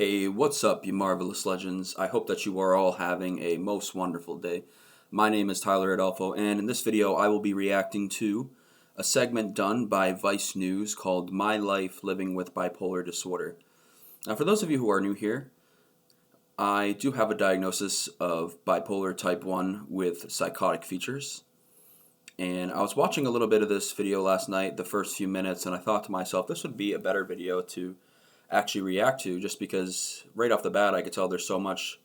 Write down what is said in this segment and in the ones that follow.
Hey, what's up, you marvelous legends? I hope that you are all having a most wonderful day. My name is Tyler Adolfo, and in this video I will be reacting to a segment done by Vice News called My Life Living with Bipolar Disorder. Now, for those of you who are new here, I do have a diagnosis of bipolar type 1 with psychotic features. And I was watching a little bit of this video last night, the first few minutes, and I thought to myself, this would be a better video to actually react to, just because right off the bat I could tell there's so much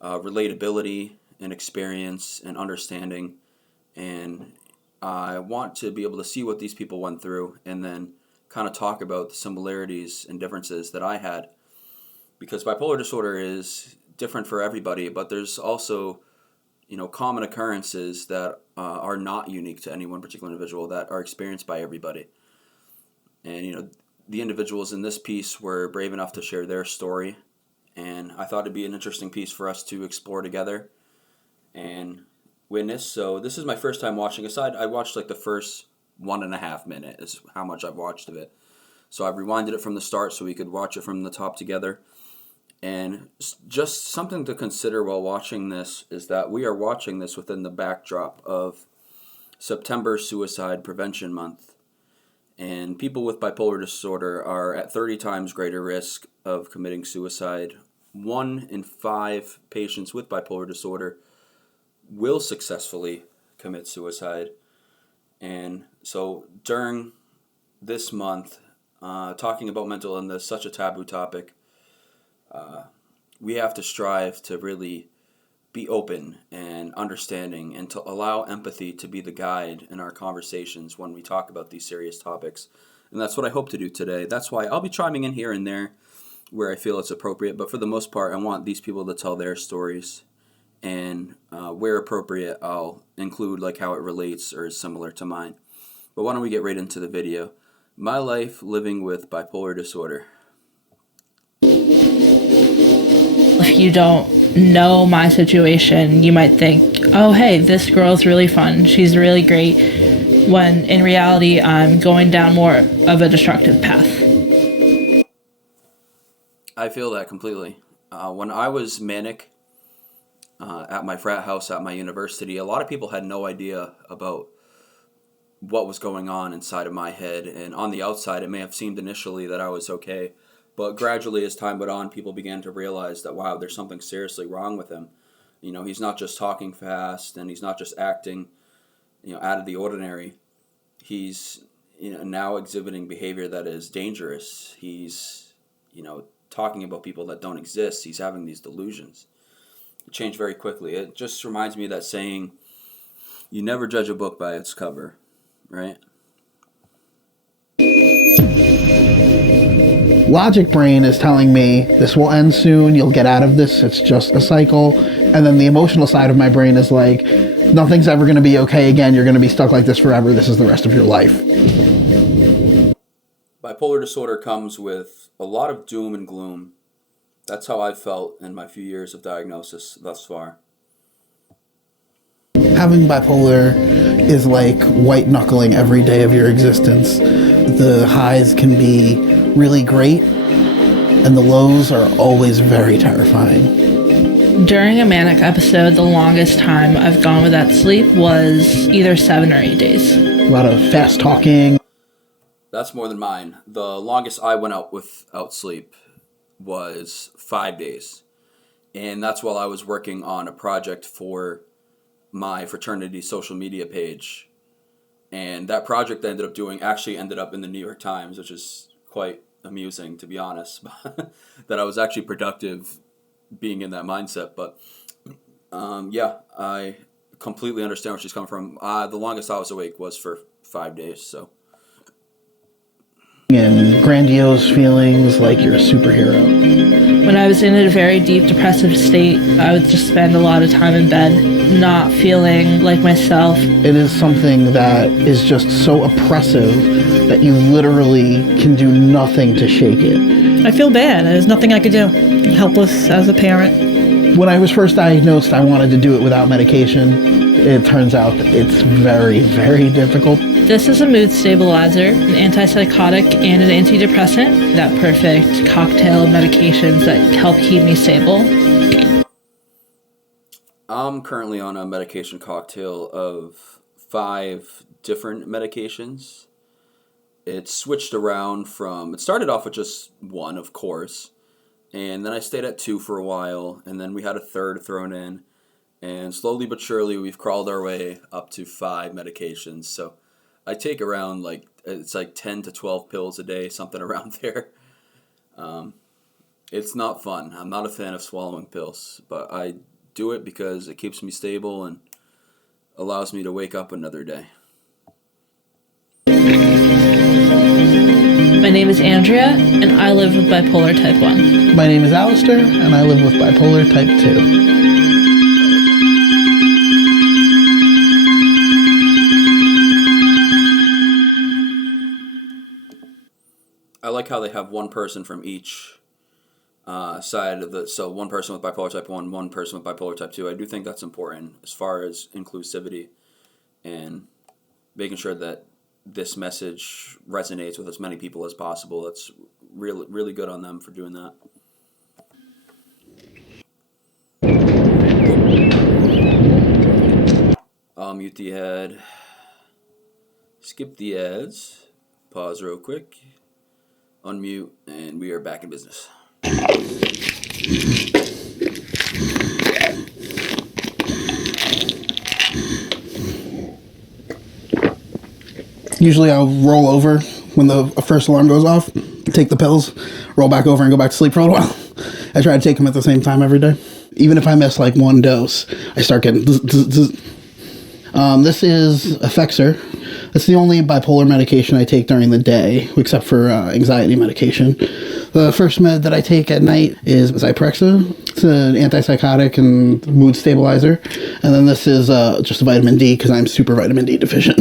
relatability and experience and understanding, and I want to be able to see what these people went through and then kind of talk about the similarities and differences that I had, because bipolar disorder is different for everybody, but there's also common occurrences that are not unique to any one particular individual that are experienced by everybody. And the individuals in this piece were brave enough to share their story, and I thought it'd be an interesting piece for us to explore together and witness. So this is my first time watching. I watched like the first 1.5 minutes is how much I've watched of it. So I've rewinded it from the start so we could watch it from the top together. And just something to consider while watching this is that we are watching this within the backdrop of September Suicide Prevention Month. And people with bipolar disorder are at 30 times greater risk of committing suicide. 1 in 5 patients with bipolar disorder will successfully commit suicide. And so during this month, talking about mental illness, such a taboo topic, we have to strive to really be open and understanding, and to allow empathy to be the guide in our conversations when we talk about these serious topics. And that's what I hope to do today. That's why I'll be chiming in here and there where I feel it's appropriate, but for the most part I want these people to tell their stories, and where appropriate I'll include like how it relates or is similar to mine. But why don't we get right into the video. My life living with bipolar disorder. If you don't know my situation, you might think, oh, hey, this girl's really fun. She's really great. When in reality, I'm going down more of a destructive path. I feel that completely. When I was manic at my frat house at my university, a lot of people had no idea about what was going on inside of my head. And on the outside, it may have seemed initially that I was okay. But gradually, as time went on, people began to realize that, wow, there's something seriously wrong with him. He's not just talking fast, and he's not just acting, out of the ordinary. He's, now exhibiting behavior that is dangerous. He's, talking about people that don't exist. He's having these delusions. It changed very quickly. It just reminds me of that saying, you never judge a book by its cover, right? Logic brain is telling me this will end soon, you'll get out of this, it's just a cycle. And then the emotional side of my brain is like, nothing's ever going to be okay again, you're going to be stuck like this forever, this is the rest of your life. Bipolar disorder comes with a lot of doom and gloom. That's how I've felt in my few years of diagnosis thus far. Having bipolar is like white knuckling every day of your existence. The highs can be really great, and the lows are always very terrifying. During a manic episode, the longest time I've gone without sleep was either 7 or 8 days. A lot of fast talking. That's more than mine. The longest I went out without sleep was 5 days. And that's while I was working on a project for my fraternity social media page. And that project I actually ended up in the New York Times, which is quite amusing, to be honest, that I was actually productive being in that mindset. But yeah, I completely understand where she's coming from. The longest I was awake was for 5 days, so. And grandiose feelings like you're a superhero. When I was in a very deep depressive state, I would just spend a lot of time in bed, not feeling like myself. It is something that is just so oppressive that you literally can do nothing to shake it. I feel bad. There's nothing I could do. I'm helpless as a parent. When I was first diagnosed, I wanted to do it without medication. It turns out that it's very, very difficult. This is a mood stabilizer, an antipsychotic, and an antidepressant. That perfect cocktail of medications that help keep me stable. I'm currently on a medication cocktail of 5 different medications. It switched around from, it started off with just one, of course, and then I stayed at 2 for a while, and then we had a third thrown in, and slowly but surely we've crawled our way up to 5 medications. So I take around it's like 10 to 12 pills a day, something around there. It's not fun. I'm not a fan of swallowing pills, but I do it because it keeps me stable and allows me to wake up another day. My name is Andrea, and I live with bipolar type 1. My name is Alistair, and I live with bipolar type 2. I like how they have one person from each side of so one person with bipolar type 1, one person with bipolar type 2. I do think that's important as far as inclusivity and making sure that this message resonates with as many people as possible. That's really, really good on them for doing that. I'll mute the ad, skip the ads, pause real quick, unmute, and we are back in business. Usually I'll roll over when the first alarm goes off, take the pills, roll back over and go back to sleep for a little while. I try to take them at the same time every day. Even if I miss like one dose, I start getting this is Effexor. It's the only bipolar medication I take during the day, except for anxiety medication. The first med that I take at night is Zyprexa. It's an antipsychotic and mood stabilizer. And then this is just a vitamin D because I'm super vitamin D deficient.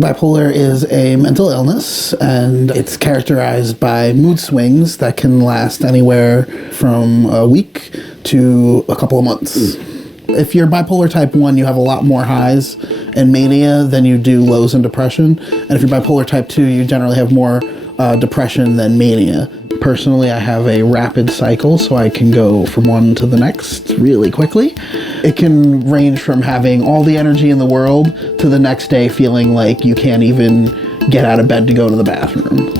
Bipolar is a mental illness, and it's characterized by mood swings that can last anywhere from a week to a couple of months. If you're bipolar type 1, you have a lot more highs and mania than you do lows and depression. And if you're bipolar type 2, you generally have more depression than mania. Personally, I have a rapid cycle, so I can go from one to the next really quickly. It can range from having all the energy in the world to the next day feeling like you can't even get out of bed to go to the bathroom.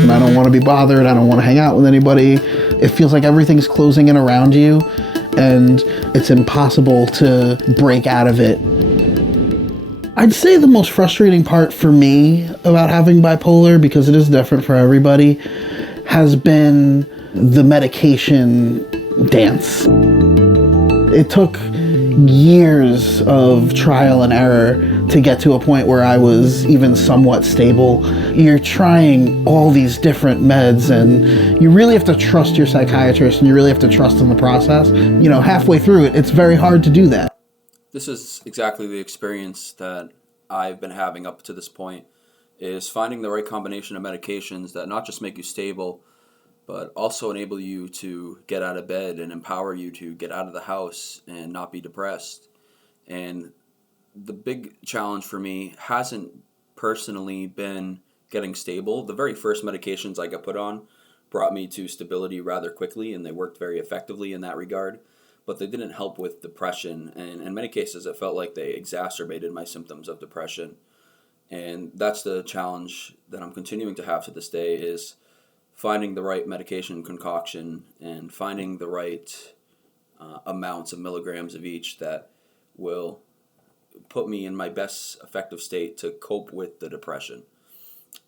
And I don't want to be bothered. I don't want to hang out with anybody. It feels like everything's closing in around you, and it's impossible to break out of it. I'd say the most frustrating part for me about having bipolar, because it is different for everybody, has been the medication dance. It took years of trial and error to get to a point where I was even somewhat stable. You're trying all these different meds, and you really have to trust your psychiatrist, and you really have to trust in the process. You know, halfway through it, it's very hard to do that. This is exactly the experience that I've been having up to this point, is finding the right combination of medications that not just make you stable, but also enable you to get out of bed and empower you to get out of the house and not be depressed. And the big challenge for me hasn't personally been getting stable. The very first medications I got put on brought me to stability rather quickly, and they worked very effectively in that regard. But they didn't help with depression, and in many cases it felt like they exacerbated my symptoms of depression. And that's the challenge that I'm continuing to have to this day, is finding the right medication concoction and finding the right amounts of milligrams of each that will put me in my best effective state to cope with the depression.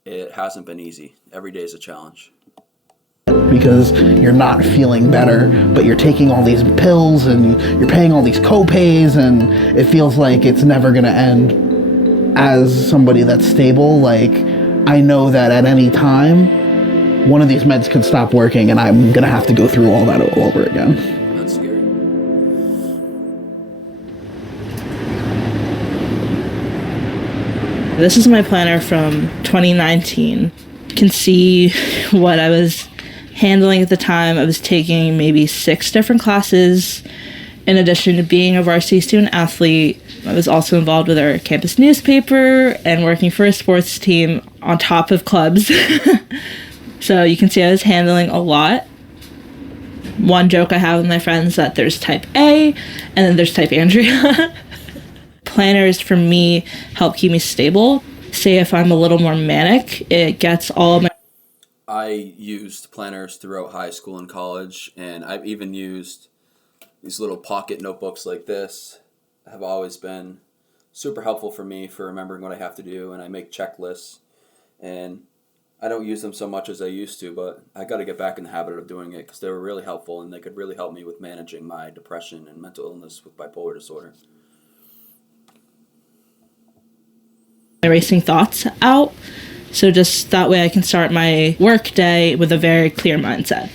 It hasn't been easy. Every day is a challenge. Because you're not feeling better, but you're taking all these pills and you're paying all these co-pays, and it feels like it's never going to end. As somebody that's stable, like, I know that at any time one of these meds could stop working and I'm going to have to go through all that all over again. That's scary. This is my planner from 2019. You can see what I was handling at the time. I was taking maybe 6 different classes in addition to being a varsity student athlete. I was also involved with our campus newspaper and working for a sports team on top of clubs. So you can see I was handling a lot. One joke I have with my friends is that there's type A and then there's type Andrea. Planners for me help keep me stable. Say if I'm a little more manic, it gets all of my... I used planners throughout high school and college, and I've even used these little pocket notebooks like this. Have always been super helpful for me for remembering what I have to do, and I make checklists, and I don't use them so much as I used to, but I got to get back in the habit of doing it because they were really helpful, and they could really help me with managing my depression and mental illness with bipolar disorder. My racing thoughts out, so just that way I can start my work day with a very clear mindset.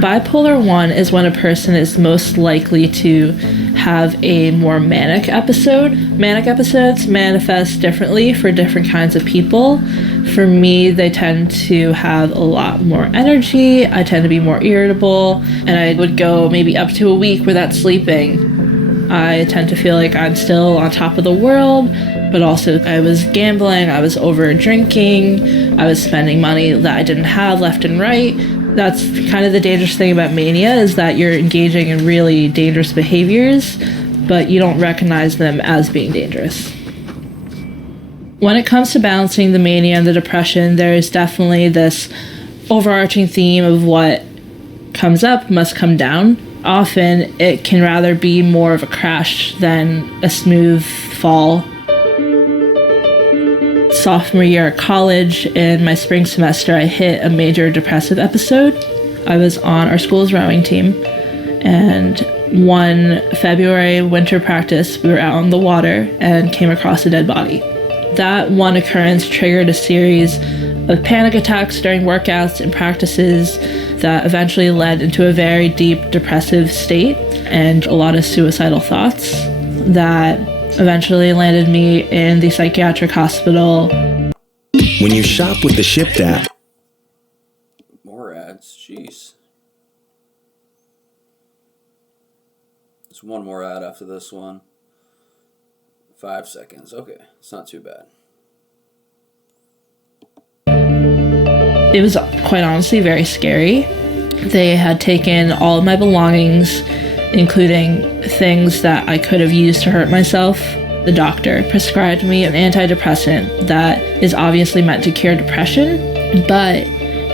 Bipolar 1 is when a person is most likely to have a more manic episode. Manic episodes manifest differently for different kinds of people. For me, they tend to have a lot more energy. I tend to be more irritable, and I would go maybe up to a week without sleeping. I tend to feel like I'm still on top of the world, but also I was gambling, I was over drinking, I was spending money that I didn't have left and right. That's kind of the dangerous thing about mania, is that you're engaging in really dangerous behaviors, but you don't recognize them as being dangerous. When it comes to balancing the mania and the depression, there's definitely this overarching theme of what comes up must come down. Often it can rather be more of a crash than a smooth fall. Sophomore year at college, in my spring semester, I hit a major depressive episode. I was on our school's rowing team, and one February winter practice, we were out on the water and came across a dead body. That one occurrence triggered a series of panic attacks during workouts and practices that eventually led into a very deep depressive state and a lot of suicidal thoughts that eventually landed me in the psychiatric hospital. When you shop with the Shipped app. More ads, jeez. There's one more ad after this one. 5 seconds, okay, it's not too bad. It was quite honestly very scary. They had taken all of my belongings, including things that I could have used to hurt myself. The doctor prescribed me an antidepressant that is obviously meant to cure depression, but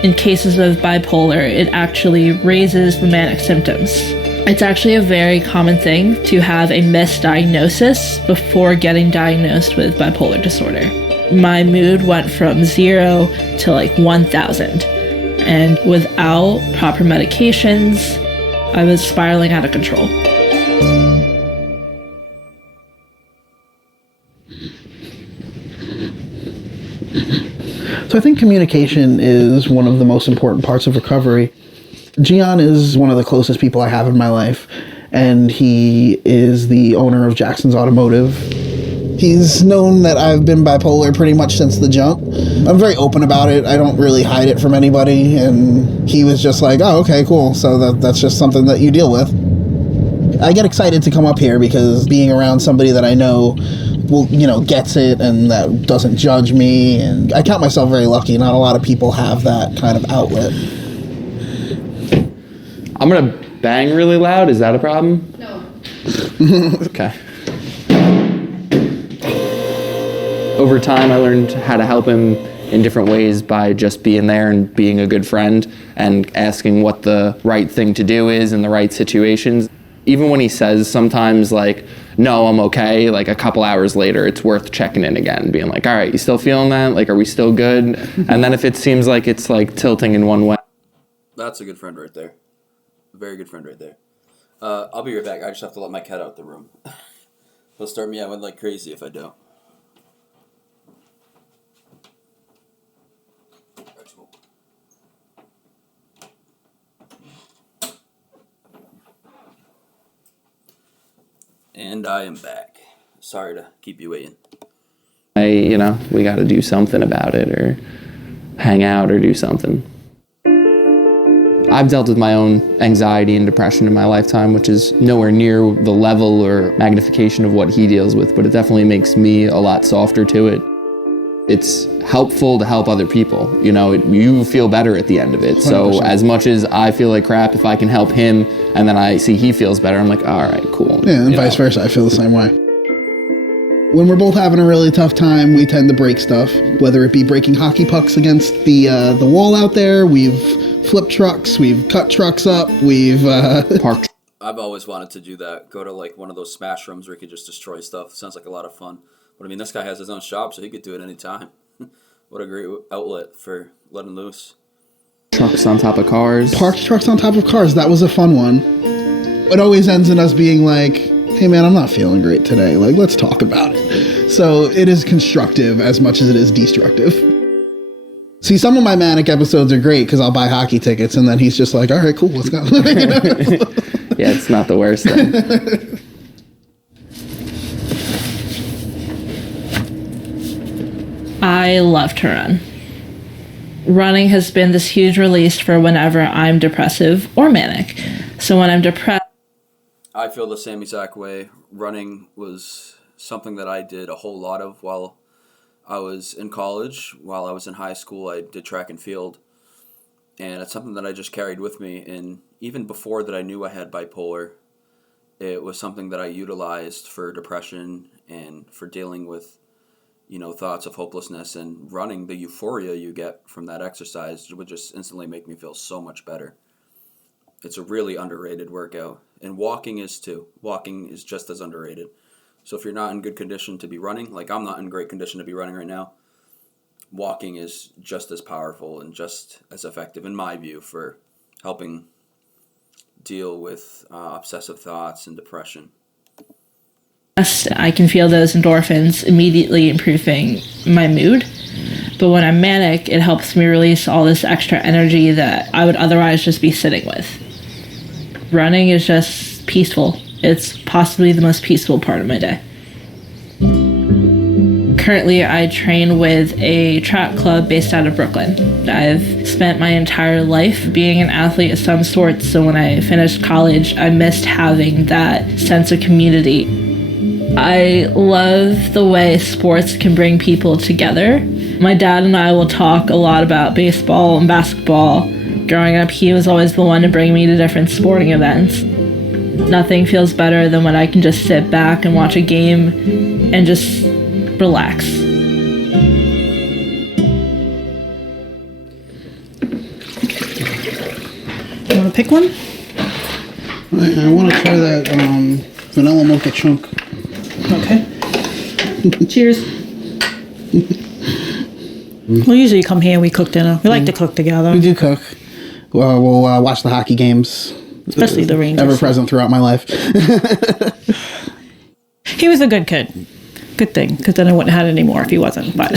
in cases of bipolar, it actually raises the manic symptoms. It's actually a very common thing to have a misdiagnosis before getting diagnosed with bipolar disorder. My mood went from 0 to like 1,000. And without proper medications, I was spiraling out of control. So I think communication is one of the most important parts of recovery. Gian is one of the closest people I have in my life, and he is the owner of Jackson's Automotive. He's known that I've been bipolar pretty much since the jump. I'm very open about it. I don't really hide it from anybody, and he was just like, oh, okay, cool. So that's just something that you deal with. I get excited to come up here because being around somebody that I know will, gets it and that doesn't judge me, and I count myself very lucky. Not a lot of people have that kind of outlet. I'm gonna bang really loud. Is that a problem? No. Okay. Over time, I learned how to help him in different ways by just being there and being a good friend and asking what the right thing to do is in the right situations. Even when he says sometimes like, no, I'm okay, like a couple hours later, it's worth checking in again, being like, all right, you still feeling that? Like, are we still good? And then if it seems like it's like tilting in one way. That's a good friend right there. A very good friend right there. I'll be right back. I just have to let my cat out the room. He'll start meowing like crazy if I don't. And I am back. Sorry to keep you waiting. We got to do something about it or hang out or do something. I've dealt with my own anxiety and depression in my lifetime, which is nowhere near the level or magnification of what he deals with, but it definitely makes me a lot softer to it. It's helpful to help other people. You feel better at the end of it. 100%. So as much as I feel like crap, if I can help him and then I see he feels better, I'm like, all right, cool. Yeah, and vice versa. I feel the same way. When we're both having a really tough time, we tend to break stuff, whether it be breaking hockey pucks against the wall out there. We've flipped trucks, we've cut trucks up, we've parked. I've always wanted to do that. Go to like one of those smash rooms where you could just destroy stuff. Sounds like a lot of fun. But I mean, this guy has his own shop, so he could do it anytime. What a great outlet for letting loose. Trucks on top of cars. Parked trucks on top of cars. That was a fun one. It always ends in us being like, hey man, I'm not feeling great today. Like, let's talk about it. So it is constructive as much as it is destructive. See, some of my manic episodes are great because I'll buy hockey tickets and then he's just like, all right, cool, let's go. Yeah, it's not the worst thing. I love to run. Running has been this huge release for whenever I'm depressive or manic. So when I'm depressed, I feel the same exact way. Running was something that I did a whole lot of while I was in college. While I was in high school, I did track and field. And it's something that I just carried with me. And even before that I knew I had bipolar, it was something that I utilized for depression and for dealing with thoughts of hopelessness, and running, the euphoria you get from that exercise would just instantly make me feel so much better. It's a really underrated workout, and walking is too. Walking is just as underrated. So if you're not in good condition to be running, like I'm not in great condition to be running right now, walking is just as powerful and just as effective, in my view, for helping deal with obsessive thoughts and depression. I can feel those endorphins immediately improving my mood. But when I'm manic, it helps me release all this extra energy that I would otherwise just be sitting with. Running is just peaceful. It's possibly the most peaceful part of my day. Currently, I train with a track club based out of Brooklyn. I've spent my entire life being an athlete of some sort, so when I finished college, I missed having that sense of community. I love the way sports can bring people together. My dad and I will talk a lot about baseball and basketball. Growing up, he was always the one to bring me to different sporting events. Nothing feels better than when I can just sit back and watch a game and just relax. You want to pick one? I want to try that vanilla mocha chunk. Okay. Cheers. Well, usually you come here and we cook dinner. We like to cook together. We do cook. Well, we'll watch the hockey games. Especially the Rangers. Ever present throughout my life. He was a good kid. Good thing, because then I wouldn't have had it anymore if he wasn't. But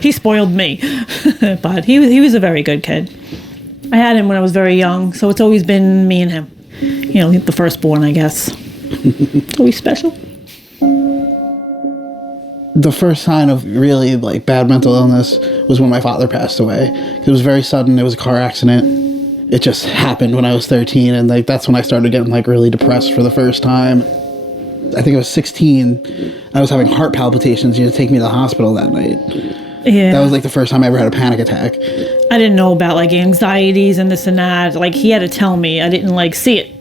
he spoiled me. But he was a very good kid. I had him when I was very young, so it's always been me and him. The firstborn, I guess. Always special. The first sign of really bad mental illness was when my father passed away. It was very sudden. It was a car accident. It just happened when I was 13, and that's when I started getting really depressed for the first time. I think I was 16. I was having heart palpitations. You had to take me to the hospital that night. Yeah. That was the first time I ever had a panic attack. I didn't know about anxieties and this and that. He had to tell me. I didn't see it.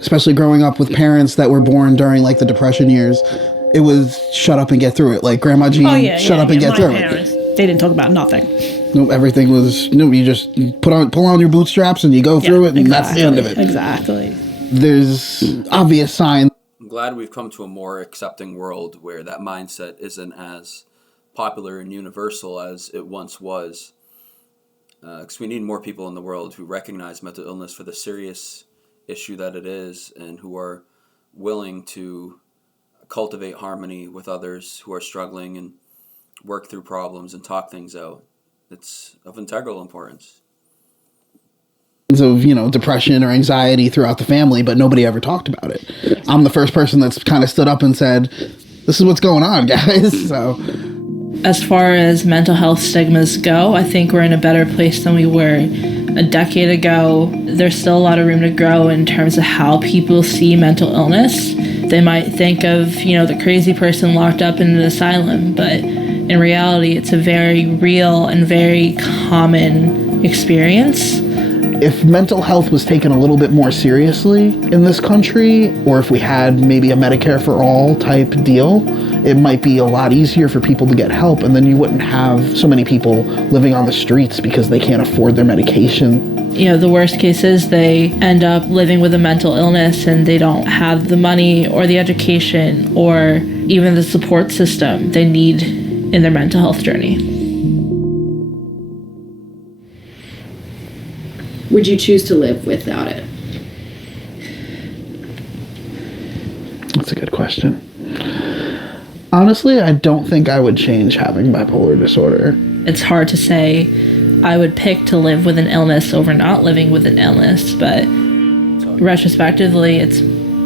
Especially growing up with parents that were born during the Depression years. It was shut up and get through it. Grandma Jean, shut up and get through it. They didn't talk about nothing. Nope, everything was, you just pull on your bootstraps and you go through it, and that's the end of it. Exactly. There's obvious signs. I'm glad we've come to a more accepting world where that mindset isn't as popular and universal as it once was. Because we need more people in the world who recognize mental illness for the serious issue that it is, and who are willing to cultivate harmony with others who are struggling and work through problems and talk things out. It's of integral importance. Of depression or anxiety throughout the family, but nobody ever talked about it. I'm the first person that's kind of stood up and said, this is what's going on, guys. So as far as mental health stigmas go, I think we're in a better place than we were a decade ago. There's still a lot of room to grow in terms of how people see mental illness. They might think of, the crazy person locked up in an asylum, but in reality, it's a very real and very common experience. If mental health was taken a little bit more seriously in this country, or if we had maybe a Medicare for all type deal, it might be a lot easier for people to get help, and then you wouldn't have so many people living on the streets because they can't afford their medication. The worst case is they end up living with a mental illness and they don't have the money or the education or even the support system they need in their mental health journey. Would you choose to live without it? That's a good question. Honestly, I don't think I would change having bipolar disorder. It's hard to say I would pick to live with an illness over not living with an illness, but retrospectively, it's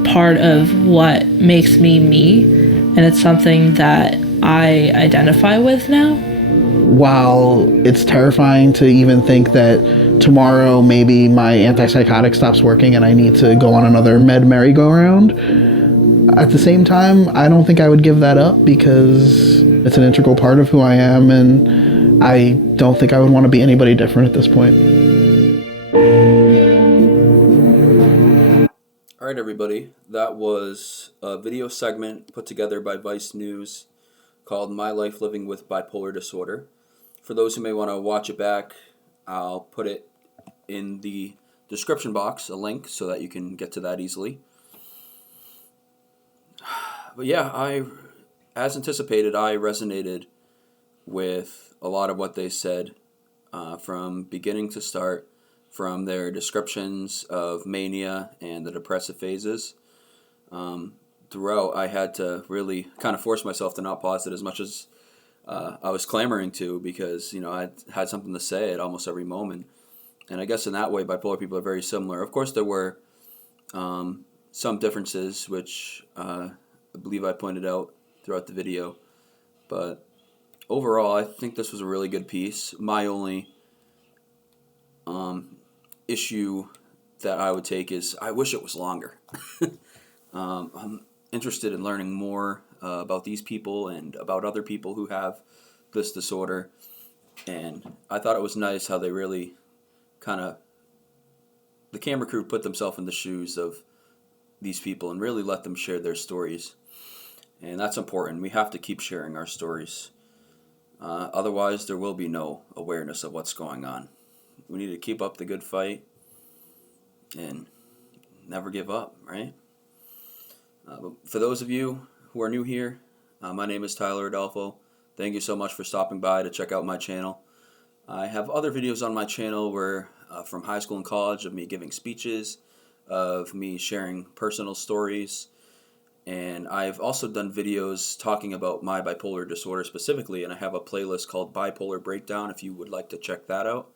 part of what makes me me, and it's something that I identify with now. While it's terrifying to even think that tomorrow maybe my antipsychotic stops working and I need to go on another med merry-go-round, at the same time, I don't think I would give that up because it's an integral part of who I am, and I don't think I would want to be anybody different at this point. All right, everybody. That was a video segment put together by Vice News called My Life Living with Bipolar Disorder. For those who may want to watch it back, I'll put it in the description box, a link, so that you can get to that easily. But yeah, as anticipated, I resonated with a lot of what they said from beginning to start, from their descriptions of mania and the depressive phases. Throughout, I had to really kind of force myself to not pause it as much as I was clamoring to, because I had something to say at almost every moment. And I guess in that way, bipolar people are very similar. Of course, there were some differences, which I believe I pointed out throughout the video. But overall, I think this was a really good piece. My only issue that I would take is I wish it was longer. I'm interested in learning more about these people and about other people who have this disorder. And I thought it was nice how they really the camera crew put themselves in the shoes of these people and really let them share their stories. And that's important. We have to keep sharing our stories. Otherwise, there will be no awareness of what's going on. We need to keep up the good fight and never give up, right? But for those of you who are new here, my name is Tyler Adolfo. Thank you so much for stopping by to check out my channel. I have other videos on my channel where from high school and college of me giving speeches, of me sharing personal stories, and I've also done videos talking about my bipolar disorder specifically, and I have a playlist called Bipolar Breakdown if you would like to check that out.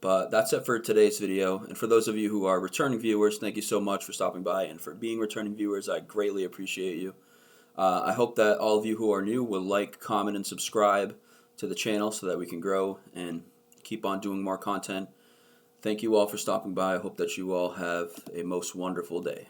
But that's it for today's video, and for those of you who are returning viewers, thank you so much for stopping by, and for being returning viewers, I greatly appreciate you. I hope that all of you who are new will like, comment, and subscribe to the channel so that we can grow and keep on doing more content. Thank you all for stopping by. I hope that you all have a most wonderful day.